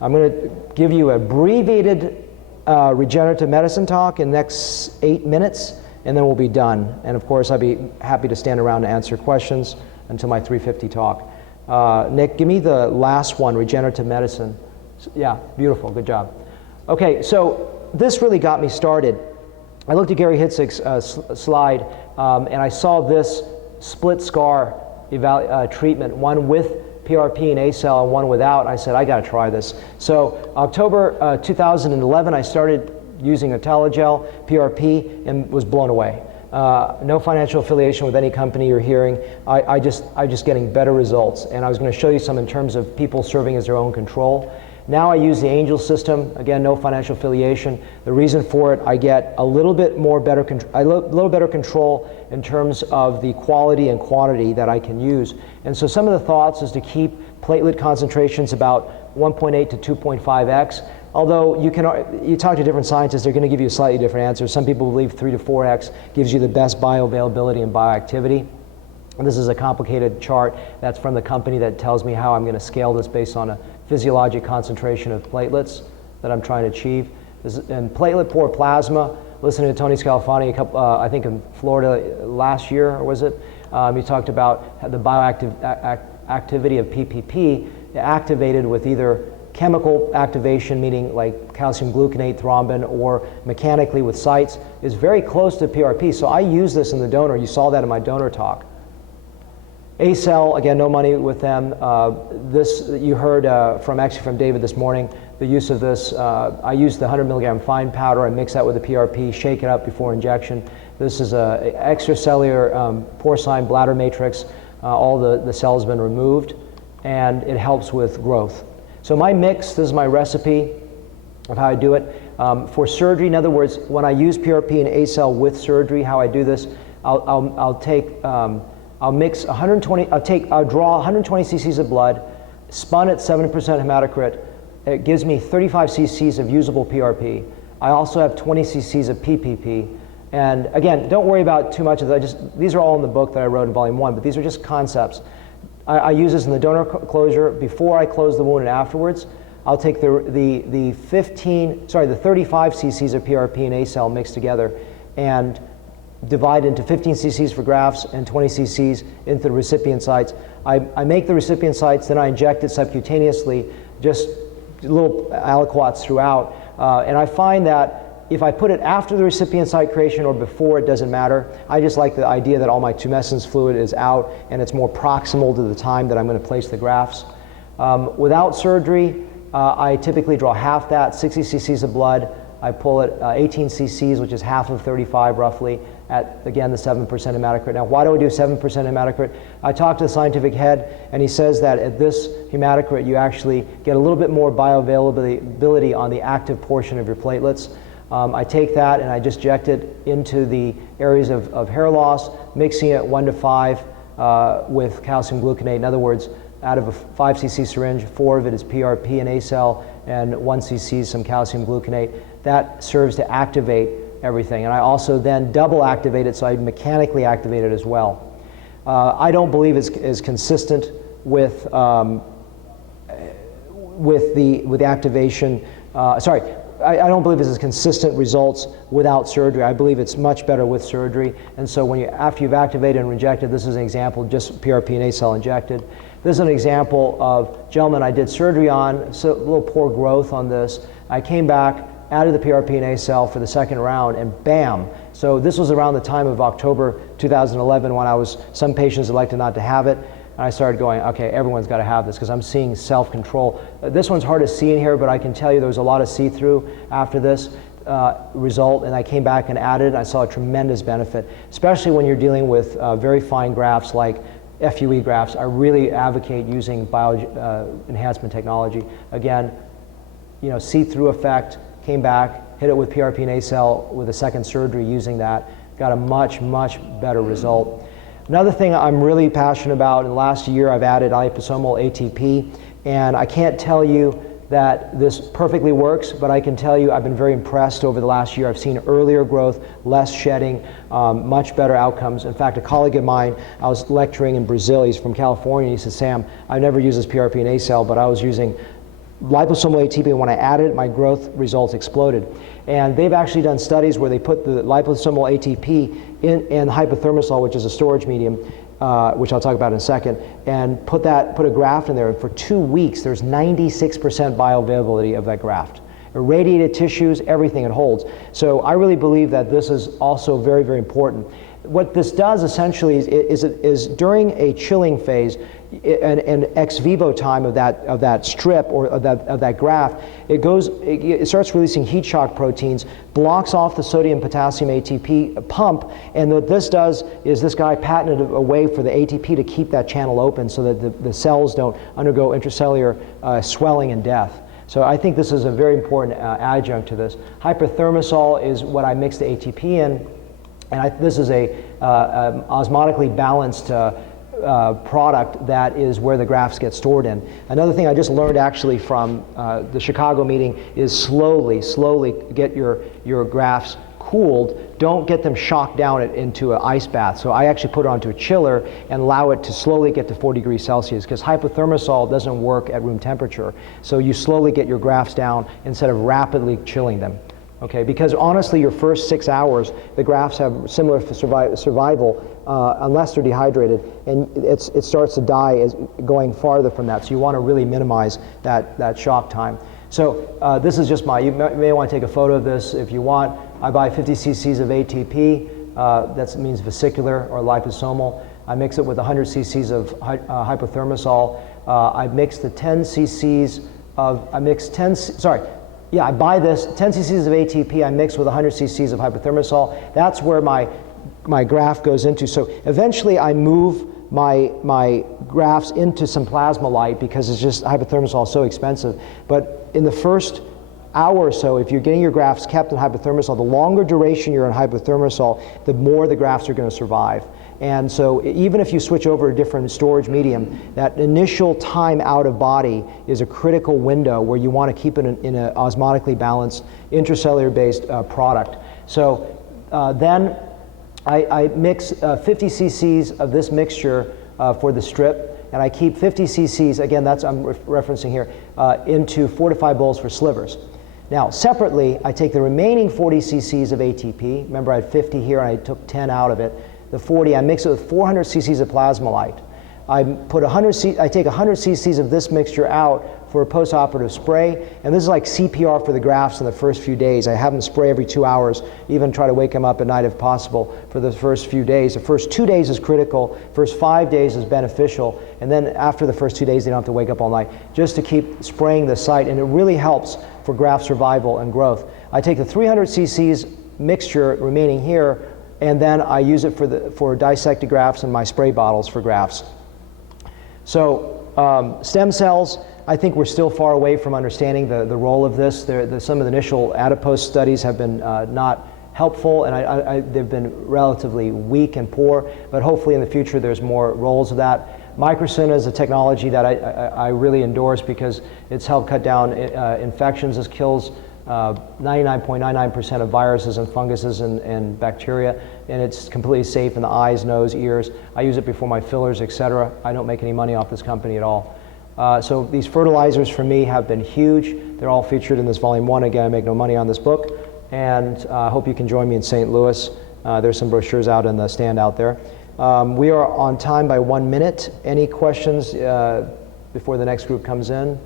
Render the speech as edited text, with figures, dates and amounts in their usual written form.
I'm going to give you an abbreviated regenerative medicine talk in the next 8 minutes, and then we'll be done. And of course, I'd be happy to stand around to answer questions until my 3:50 talk. Nick, give me the last one, regenerative medicine. Yeah, beautiful, good job. Okay, so this really got me started. I looked at Gary Hitzig's slide, and I saw this split scar treatment, one with PRP and ACell and one without, and I said, I got to try this. So October 2011, I started using Intellogel PRP and was blown away. No financial affiliation with any company you're hearing. I just getting better results, and I was going to show you some in terms of people serving as their own control. Now I use the Angel system. Again, no financial affiliation. The reason for it, I get a little bit more better control in terms of the quality and quantity that I can use. And so some of the thoughts is to keep platelet concentrations about 1.8 to 2.5x. Although you talk to different scientists, they're going to give you a slightly different answer. Some people believe 3 to 4x gives you the best bioavailability and bioactivity. And this is a complicated chart that's from the company that tells me how I'm going to scale this based on a physiologic concentration of platelets that I'm trying to achieve. And platelet poor plasma, listening to Tony Scalfani I think in Florida last year, or was it? He talked about the bioactivity of PPP activated with either chemical activation, meaning like calcium gluconate, thrombin, or mechanically with sites, is very close to PRP. So I use this in the donor. You saw that in my donor talk. ACell, again, no money with them. This, you heard actually from David this morning, the use of this. I use the 100 milligram fine powder. I mix that with the PRP, shake it up before injection. This is a extracellular porcine bladder matrix. All the cells have been removed, and it helps with growth. So my mix, this is my recipe of how I do it. For surgery, in other words, when I use PRP and ACell with surgery, how I do this, I'll mix 120. I'll draw 120 cc's of blood, spun at 7% hematocrit. It gives me 35 cc's of usable PRP. I also have 20 cc's of PPP. And again, don't worry about too much of that. These are all in the book that I wrote in volume 1, but these are just concepts. I use this in the donor closure before I close the wound and afterwards. I'll take the 35 cc's of PRP and ACell mixed together and divide into 15 cc's for grafts and 20 cc's into the recipient sites. I make the recipient sites, then I inject it subcutaneously, just little aliquots throughout. And I find that if I put it after the recipient site creation or before, it doesn't matter. I just like the idea that all my tumescence fluid is out and it's more proximal to the time that I'm going to place the grafts. Without surgery, I typically draw half that, 60 cc's of blood. I pull it 18 cc's, which is half of 35 roughly, at, again, the 7% hematocrit. Now, why do I do 7% hematocrit? I talked to the scientific head, and he says that at this hematocrit, you actually get a little bit more bioavailability on the active portion of your platelets. I take that and I just inject it into the areas of hair loss, mixing it 1 to 5 with calcium gluconate. In other words, out of a 5 cc syringe, 4 of it is PRP and ACell, and 1 cc is some calcium gluconate. That serves to activate everything. And I also then double activate it, so I mechanically activate it as well. I don't believe it's consistent with the activation. I don't believe it's consistent results without surgery. I believe it's much better with surgery. And so after you've activated and rejected, this is an example, just PRP and ACell injected. This is an example of gentleman I did surgery on, so a little poor growth on this. I came back, added the PRP and ACell for the second round, and bam. So this was around the time of October 2011 when some patients elected not to have it. And I started going, okay, everyone's got to have this because I'm seeing self-control. This one's hard to see in here, but I can tell you there was a lot of see-through after this result, and I came back and added, and I saw a tremendous benefit, especially when you're dealing with very fine grafts like FUE grafts. I really advocate using bioenhancement technology. Again, see-through effect, came back, hit it with PRP and ACell with a second surgery using that, got a much, much better result. Another thing I'm really passionate about, in the last year I've added liposomal ATP, and I can't tell you that this perfectly works, but I can tell you I've been very impressed over the last year. I've seen earlier growth, less shedding, much better outcomes. In fact, a colleague of mine, I was lecturing in Brazil, he's from California, he said, Sam, I've never used this PRP and ACell, but I was using liposomal ATP, when I added it, my growth results exploded. And they've actually done studies where they put the liposomal ATP in HypoThermosol, which is a storage medium, which I'll talk about in a second, and put a graft in there, and for 2 weeks, there's 96% bioavailability of that graft. Irradiated tissues, everything it holds. So I really believe that this is also very, very important. What this does essentially is during a chilling phase, an ex vivo time of that strip or of that graft, it starts releasing heat shock proteins, blocks off the sodium potassium ATP pump, and what this does is this guy patented a way for the ATP to keep that channel open so that the cells don't undergo intracellular swelling and death. So I think this is a very important adjunct to this. HypoThermosol is what I mix the ATP in, and this is a osmotically balanced product that is where the grafts get stored in. Another thing I just learned actually from the Chicago meeting is slowly get your grafts cooled. Don't get them shocked down into an ice bath. So I actually put it onto a chiller and allow it to slowly get to 40 degrees Celsius, because HypoThermosol doesn't work at room temperature. So you slowly get your grafts down instead of rapidly chilling them. Okay, because honestly, your first 6 hours, the grafts have similar survival unless they're dehydrated, and it starts to die as going farther from that. So you want to really minimize that shock time. So this is just you may want to take a photo of this if you want. I buy 50 cc's of ATP. That means vesicular or liposomal. I mix it with 100 cc's of HypoThermosol. I mix the 10 cc's of, I buy this, 10 cc's of ATP, I mix with 100 cc's of HypoThermosol. That's where my graft goes into. So eventually I move my grafts into some plasma light, because it's just, HypoThermosol is so expensive. But in the first hour or so, if you're getting your grafts kept in HypoThermosol, the longer duration you're in HypoThermosol, the more the grafts are going to survive. And so even if you switch over to a different storage medium, that initial time out of body is a critical window where you want to keep it in an osmotically balanced, intracellular-based product. So then I mix 50 cc's of this mixture for the strip, and I keep 50 cc's, again, that's I'm referencing here, into 4 to 5 bowls for slivers. Now, separately, I take the remaining 40 cc's of ATP. Remember, I had 50 here, and I took 10 out of it. The 40, I mix it with 400 cc's of plasma light. I take 100 cc's of this mixture out for a post-operative spray, and this is like CPR for the grafts in the first few days. I have them spray every 2 hours, even try to wake them up at night if possible for the first few days. The first 2 days is critical, first 5 days is beneficial, and then after the first 2 days they don't have to wake up all night, just to keep spraying the site, and it really helps for graft survival and growth. I take the 300 cc's mixture remaining here, and then I use it for dissected grafts in my spray bottles for grafts. So stem cells, I think we're still far away from understanding the role of this. Some of the initial adipose studies have been not helpful, and they've been relatively weak and poor, but hopefully in the future there's more roles of that. Microcin is a technology that I really endorse, because it's helped cut down infections. This kills 99.99% of viruses and funguses and bacteria, and it's completely safe in the eyes, nose, ears. I use it before my fillers, etc. I don't make any money off this company at all. So these fertilizers for me have been huge. They're all featured in this volume 1. Again, I make no money on this book, and I hope you can join me in St. Louis. There's some brochures out in the stand out there. We are on time by 1 minute. Any questions before the next group comes in?